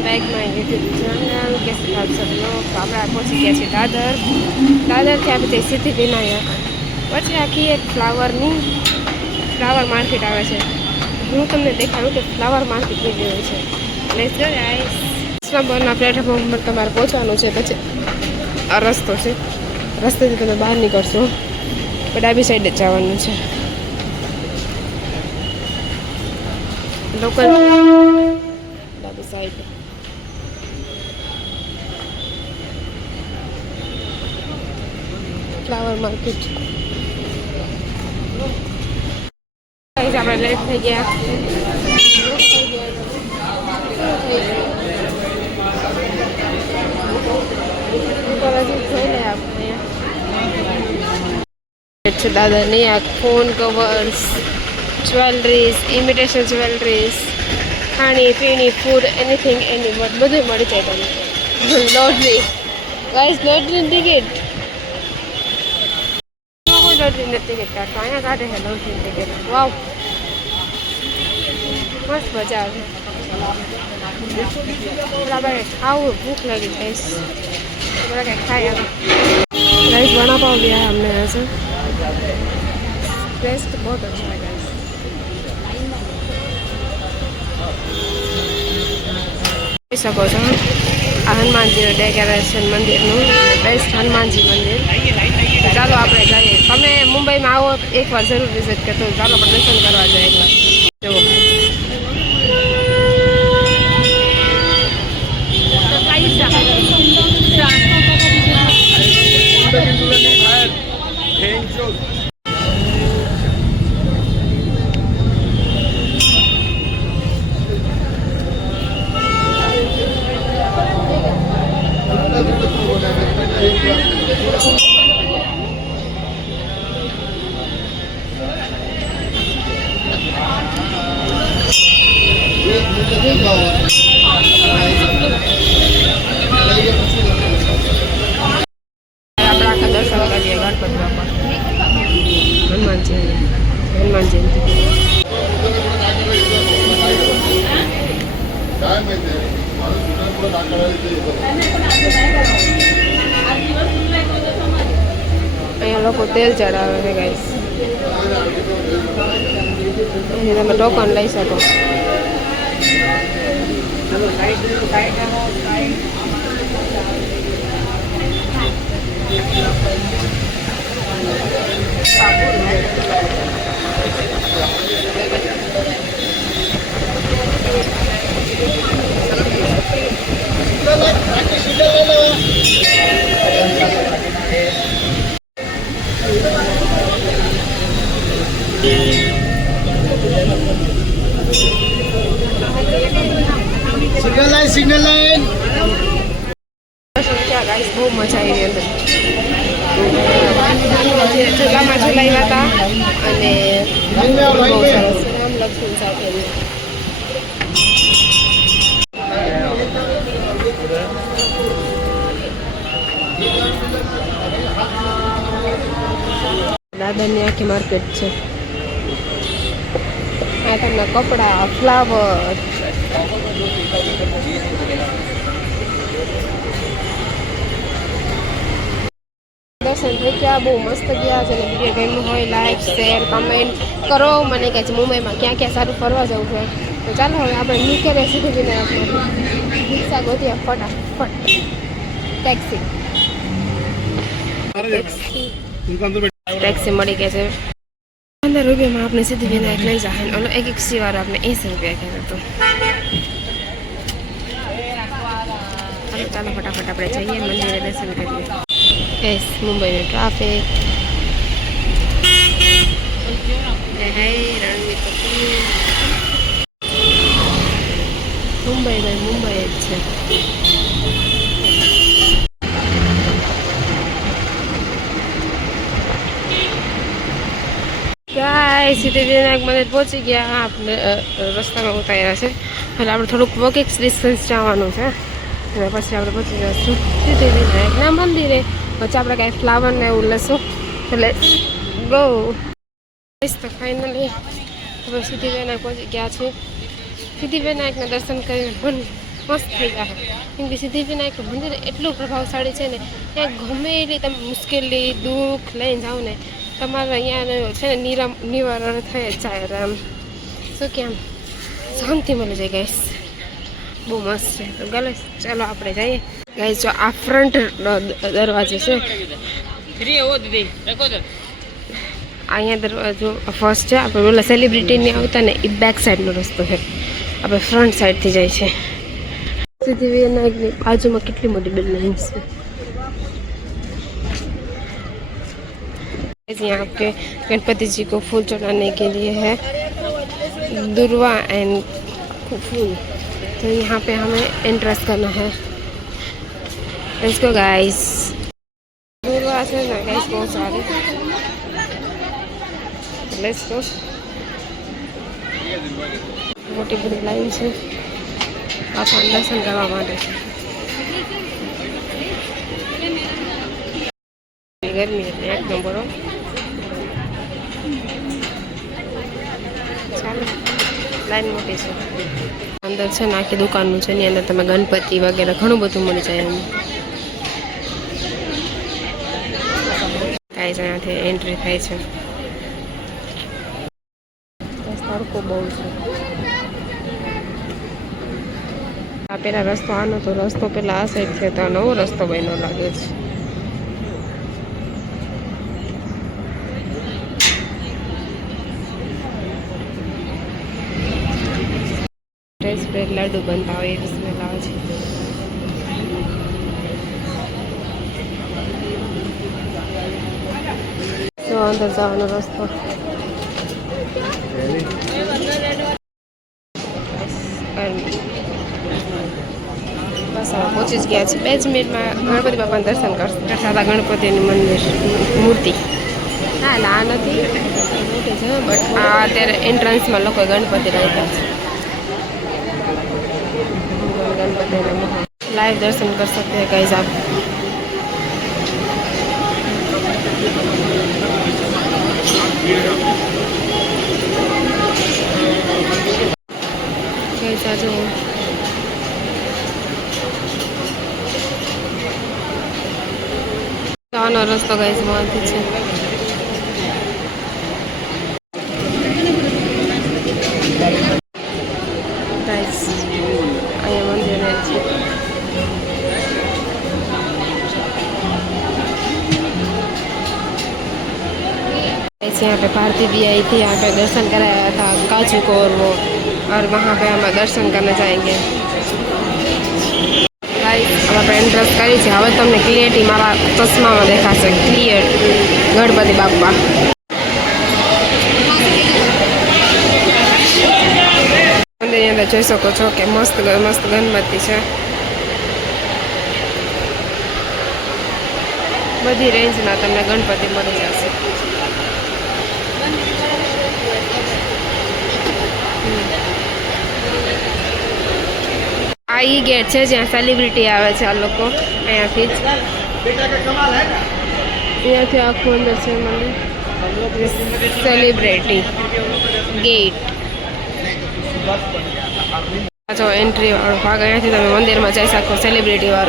बैक में YouTube channel कैसे आप सब लोग तो આપણે પહોંચી ગયા છીએ દાદરથી આપણે જઈ સિદ્ધિવિનાયક પછી આખી એક ફ્લાવર માર્કેટ આવે છે હું તમને દેખાડું કે ફ્લાવર માર્કેટ કેવી હોય છે લેટ્સ ગો ગાઈસ નંબરના પ્લેટફોર્મ પર તમારે પહોંચવાનું છે પછી આ રસ્તો છે રસ્તેથી તમે બહાર નીકળશો તો ડાબી સાઈડે જ જવાનું છે લોકલ ડાબી સાઈડ ફ્લાવર માર્કેટ આપણે લેટ થઈ ગયા દાદાની આ phone covers jewelleries imitation jewelleries ખાણી પીણી ફૂડ એનીથિંગ એની બધું મળી જાય તમને લોટરી ગાઈસ લોટરીની ટિકિટ લોટરીની ટિકિટ કાઢતો અહીંયા કાઢે છે લોટરીની ટિકિટ વાવ મસ્ત મજા આવે બરાબર ખાવું ભૂખ લगी गाइस बड़ा क्या खाया गाइस वड़ा पाव लिया है हमने यहाँ से टेस्ट बहुत अच्छा है गाइस જોઈ શકો છો આ હનુમાનજીનું ડેકોરેશન મંદિરનું બેસ્ટ હનુમાનજી મંદિર તો ચાલો આપણે જઈએ તમે મુંબઈમાં આવો એકવાર જરૂર વિઝિટ કરતો ચાલો આપણે દર્શન કરવા જઈએ એકવાર જુઓ અહીંયા લોકો તેલ ચડાવે છે ગાઈસ અહીં તમે ટોકન લઈ શકો सिग्नल लाइन गाइस બહુ મજા આવી અંદર ઝૂલામાં ઝૂલાવ્યા હતા અને બહુ સરસ રામ લક્ષ્મણ સાથે દાદાની આખી માર્કેટ છે આ તમને કપડા ફ્લાવર દર્શન થઈ ગયા બહુ મસ્ત ગયા જેને વિડીયો ગમ્યું હોય લાઈક શેર કમેન્ટ કરો મને કહે છે મુંબઈમાં ક્યાં ક્યાં સારું ફરવા જવું છે તો ચાલો હવે આપણે નીકળીએ સિદ્ધિવિનાયકમાંથી રિક્ષા ગોતીએ ફટાફટ ટેક્સી મળી ગયા છે 15 રૂપિયામાં આપણે સિદ્ધિવિનાયક લઈ જાય અને એક વાળો આપણે 80 રૂપિયા કહેતો હતો ચાલો ફટાફટ આપણે જઈએ મંદિરે દર્શન કરીએ એસ મુંબઈનું ટ્રાફિક રણવીર કપૂર મુંબઈ ભાઈ મુંબઈ જ છે ગાઈસ સિદ્ધિવિનાયક મંદિર પહોંચી ગયા આપણે રસ્તામાં ઉતાર્યા છે એટલે આપણે થોડુંક વોકિંગ ડિસ્ટન્સ જવાનું છે અને પછી આપણે પહોંચી જઈશું સિદ્ધિવિનાયકના મંદિરે પછી આપણે કાંઈ ફ્લાવર ને એવું લેશું એટલે ગો તો ફાઇનલી હવે સિદ્ધિવિનાયક પહોંચી ગયા છે સિદ્ધિવિનાયકના દર્શન કરીને પણ મસ્ત થઈ જાય. કેમ કે સિદ્ધિવિનાયક મંદિર એટલું પ્રભાવશાળી છે ને, ત્યાં ગમે એટલી તમે મુશ્કેલી દુઃખ લઈને જાઓ ને, તમારે અહીંયા છે ને નિવારણ થઈ જ જાય. આમ શું કેમ શાંતિ મળી જાય ગાઈસ, બહુ મસ્ત છે. તો ગાઈસ ચાલો આપણે જઈએ. ગાઈસ જો આ ફ્રન્ટ દરવાજો છે, અહીંયા દરવાજો ફર્સ્ટ છે. આપણે ઓલા સેલિબ્રિટીની આવતા ને એ બેક સાઈડનો રસ્તો છે, આપણે ફ્રન્ટ સાઈડથી જાય છે. સિદ્ધિવિનાયકની બાજુમાં કેટલી મોટી બિલ્ડિંગ્સ છે. यहाँ पे गणपति जी को फूल चढ़ाने के लिए है दुर्वा एंड फूल. तो यहाँ पे हमें एंट्रेंस करना है. Let's go guys. दुर्वा से ना गाइस बहुत सारे. Let's go. मोटी बड़ी लाइन से आप दर्शन करवा માટે ગરમી એટલે એક નંબર. ચાલો લાઈન મોટી છે. અંદર છે ને આખી દુકાનનું છે, એની અંદર તમે ગણપતિ વગેરે ઘણું બધું મળી જાય એમ. કાંઈ અહીંયાથી એન્ટ્રી થાય છે. તડકો બહુ છે. આ પેલા રસ્તો આનો તો રસ્તો પેલા આ સાઈડ છે, તો આ નવો રસ્તો બન્યો લાગે છે. લાડુ બનતા હોય એવી સ્મેલ આવે છે. તો અંદર જવાનો રસ્તો. બસ હવે પહોંચી જ ગયા છે. 2 જ મિનિટમાં ગણપતિ બાપાના દર્શન કરતા હતા. ગણપતિની મંદિર મૂર્તિ ના આ નથી મોટી છે, બટ આ અત્યારે એન્ટ્રન્સમાં લોકોએ ગણપતિ રાખ્યા છે. लाइव दर्शन कर सकते हैं गाइस आप. गाइस आ जाओ. આનો રસ્તો ગાઈસ માંથી છે. ગાઈસ અહીંયા મંદિર છે. यहाँ पे भारती भी आई थी. यहाँ पे दर्शन कराया था काजू को और वहाँ पे हम दर्शन करने जाएंगे. गाइस अब आप एंट्रेंस करी है. હવે તમને ક્લિયરિટી મારા ચશ્મામાં દેખાશે ક્લિયર ગણપતિ બાપા. મંદિરની અંદર જોઈ શકો છો કે મસ્ત મસ્ત ગણપતિ છે. બધી રેન્જના તમને ગણપતિ મળી જશે. આ ઈ ગેટ છે જ્યાં સેલિબ્રિટી આવે છે. આ લોકો અહીંયાથી જ અહીંયાથી આખું અંદર છે મંદિર. સેલિબ્રિટી ગેટ જો એન્ટ્રી વાળો ભાગ. અહીંયાથી તમે મંદિરમાં જઈ શકો સેલિબ્રિટી વાળો.